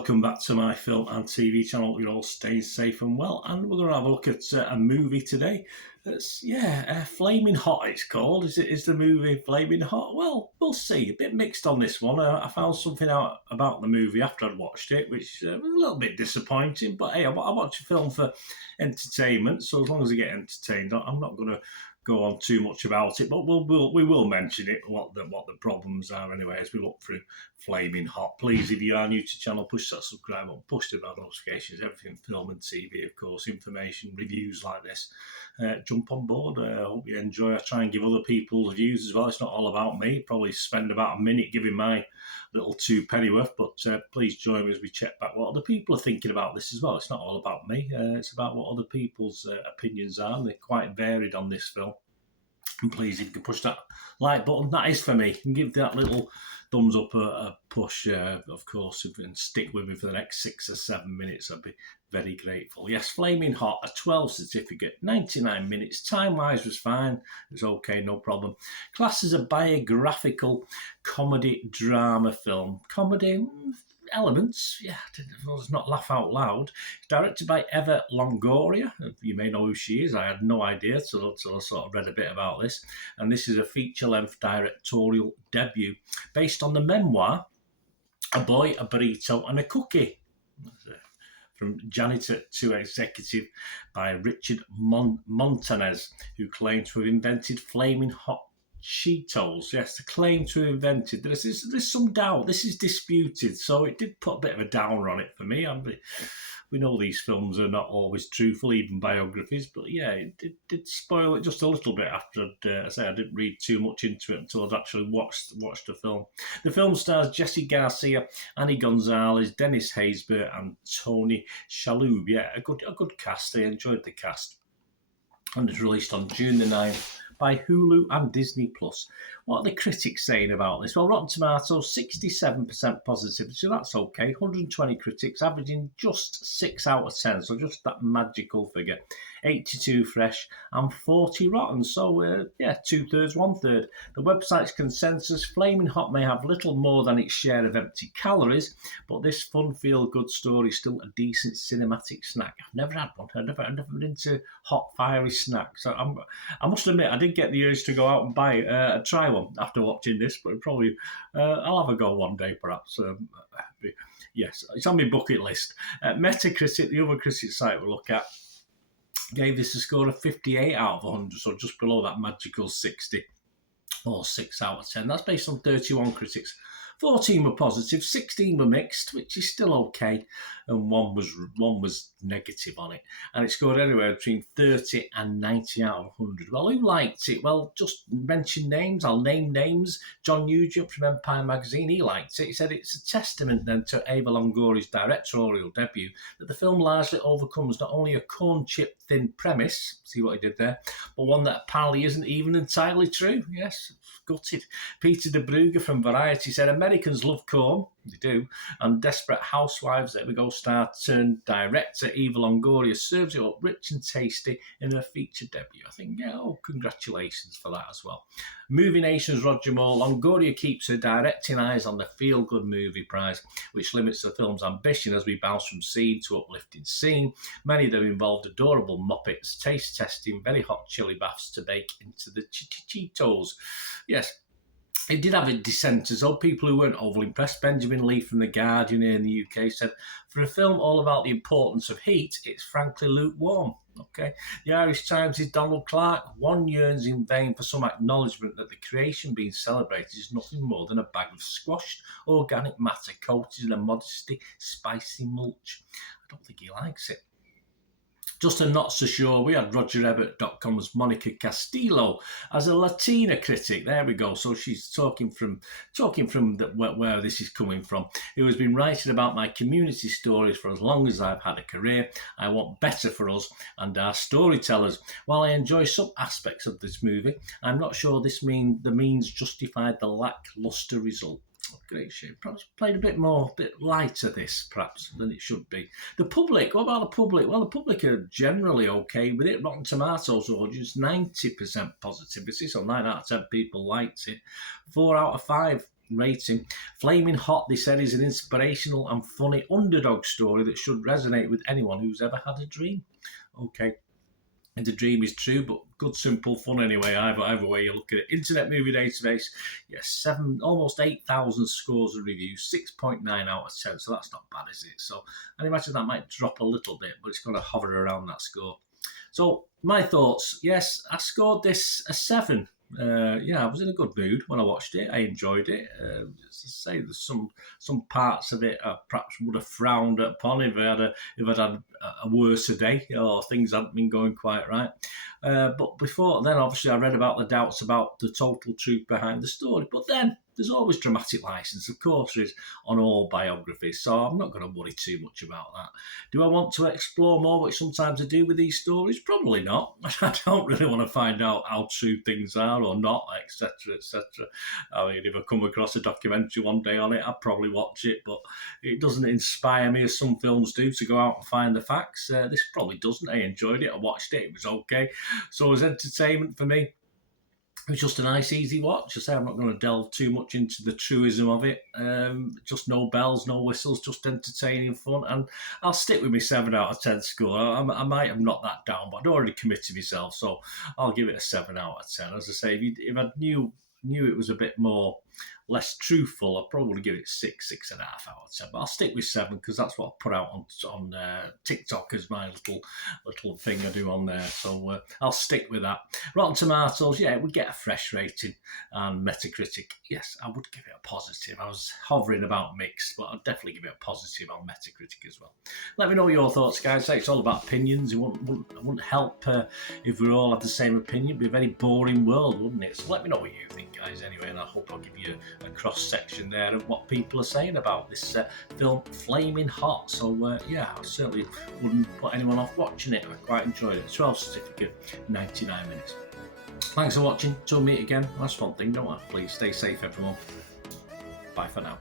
welcome back to my film and TV channel. You're all staying safe and well, and we're going to have a look at a movie today. It's Flamin' Hot. It's called. Is the movie Flamin' Hot? Well, we'll see. A bit mixed on this one. I found something out about the movie after I'd watched it, which was a little bit disappointing. But hey, I watch a film for entertainment, so as long as I get entertained, I'm not going to go on too much about it, but we will mention it, what the problems are anyway as we look through Flamin' Hot. Please, if you are new to the channel, push that subscribe button, push the bell notifications, everything film and TV, of course, information, reviews like this. Jump on board. I hope you enjoy. I try and give other people's views as well. It's not all about me. Probably spend about a minute giving my little two pennyworth, but please join me as we check back what other people are thinking about this as well. It's not all about me. It's about what other people's opinions are, and they're quite varied on this film. And please, if you can push that like button, that is for me. And give that little thumbs up a push, of course, and stick with me for the next 6 or 7 minutes. I'd be very grateful. Yes, Flamin' Hot, a 12 certificate, 99 minutes. Time-wise was fine. It was okay, no problem. Classed as a biographical comedy drama film. Comedy elements, let's not laugh out loud. Directed by Eva Longoria. You may know who she is. I had no idea, so I sort of read a bit about this. And this is a feature-length directorial debut based on the memoir A Boy, a Burrito and a Cookie. From janitor to executive by Richard Montanez, who claimed to have invented Flamin' Hot Cheetos. Yes, the claim to have invented. There's some doubt. This is disputed, so it did put a bit of a downer on it for me. We know these films are not always truthful, even biographies, but yeah, it did spoil it just a little bit after I didn't read too much into it until I'd actually watched the film. The film stars Jesse Garcia, Annie Gonzalez, Dennis Haysbert, and Tony Shalhoub. Yeah, a good cast. I enjoyed the cast. And it's released on June the 9th by Hulu and Disney+. What are the critics saying about this? Well, Rotten Tomatoes, 67% positivity, so that's okay. 120 critics, averaging just 6 out of 10, so just that magical figure. 82 fresh and 40 rotten, so 2/3, 1/3. The website's consensus: Flamin' Hot may have little more than its share of empty calories, but this fun, feel-good story is still a decent cinematic snack. I've never had one. I've never been into hot, fiery snacks. So I must admit, I did get the urge to go out and try one after watching this, but probably I'll have a go one day, perhaps. Yes, it's on my bucket list. Metacritic, the other critic site we'll look at, gave this a score of 58 out of 100, so just below that magical 60, or 6 out of 10. That's based on 31 critics. 14 were positive, 16 were mixed, which is still okay, and one was negative on it. And it scored anywhere between 30 and 90 out of 100. Well, who liked it? Well, just mention names. I'll name names. John Nugent from Empire Magazine, he liked it. He said it's a testament then to Eva Longoria's directorial debut that the film largely overcomes not only a corn chip thin premise, see what he did there, but one that apparently isn't even entirely true. Yes, gutted. Peter de Brugge from Variety said Americans love corn, they do, and Desperate Housewives, there we go, star turned director Eva Longoria serves it up rich and tasty in her feature debut. I think, congratulations for that as well. Movie Nation's Roger Moore: Longoria keeps her directing eyes on the Feel Good Movie Prize, which limits the film's ambition as we bounce from scene to uplifting scene. Many of them involved adorable Muppets, taste testing very hot chili baths to bake into the Cheetos. Yes, it did have dissenters, though, people who weren't overly impressed. Benjamin Lee from The Guardian here in the UK said, for a film all about the importance of heat, it's frankly lukewarm. Okay. The Irish Times' Donald Clark: one yearns in vain for some acknowledgement that the creation being celebrated is nothing more than a bag of squashed organic matter coated in a modesty spicy mulch. I don't think he likes it. Just a not so sure, we had RogerEbbett.com's Monica Castillo as a Latina critic. There we go. So she's talking from where this is coming from. Who has been writing about my community stories for as long as I've had a career. I want better for us and our storytellers. While I enjoy some aspects of this movie, I'm not sure the means justified the lacklustre result. Great shame. Perhaps played a bit lighter this, perhaps, than it should be. The public, what about the public? Well, the public are generally okay with it. Rotten Tomatoes audience, 90% positivity, so 9 out of 10 people liked it. 4 out of 5 rating. Flaming Hot, they said, is an inspirational and funny underdog story that should resonate with anyone who's ever had a dream. Okay. And the dream is true, but good, simple fun anyway. Either way you look at it. Internet Movie Database, yes, almost 8,000 scores and reviews, 6.9 out of 10. So that's not bad, is it? So I imagine that might drop a little bit, but it's going to hover around that score. So my thoughts, yes, I scored this a 7. I was in a good mood when I watched it. I enjoyed it. As I say, there's some parts of it I perhaps would have frowned upon if I'd had a worse day or things hadn't been going quite right. But before then, obviously, I read about the doubts about the total truth behind the story. But then there's always dramatic license, of course, there is on all biographies. So I'm not going to worry too much about that. Do I want to explore more, which sometimes I do with these stories? Probably not. I don't really want to find out how true things are or not, etc., etc. I mean, if I come across a documentary one day on it, I'd probably watch it, but it doesn't inspire me as some films do to go out and find the facts. This probably doesn't. I enjoyed it. I watched it. It was okay. So it was entertainment for me. It was just a nice, easy watch. I say I'm not going to delve too much into the truism of it. Just no bells, no whistles, just entertaining fun. And I'll stick with my 7 out of 10 score. I might have knocked that down, but I'd already committed myself, so I'll give it a 7 out of 10. As I say, if I knew it was a bit less truthful, I'd probably give it 6.5 out of 10. But I'll stick with 7 because that's what I put out on TikTok as my little thing I do on there. So I'll stick with that. Rotten Tomatoes, yeah, it would get a fresh rating. And Metacritic, yes, I would give it a positive. I was hovering about mixed, but I'd definitely give it a positive on Metacritic as well. Let me know your thoughts, guys. It's all about opinions. It wouldn't help if we all had the same opinion. It'd be a very boring world, wouldn't it? So let me know what you think, guys, anyway, and I hope I'll give you a cross-section there of what people are saying about this film Flamin' Hot. So I certainly wouldn't put anyone off watching it. I quite enjoyed it. 12 certificate, 99 minutes. Thanks for watching. Till we meet again. Last one thing, don't I? Please stay safe, everyone. Bye for now.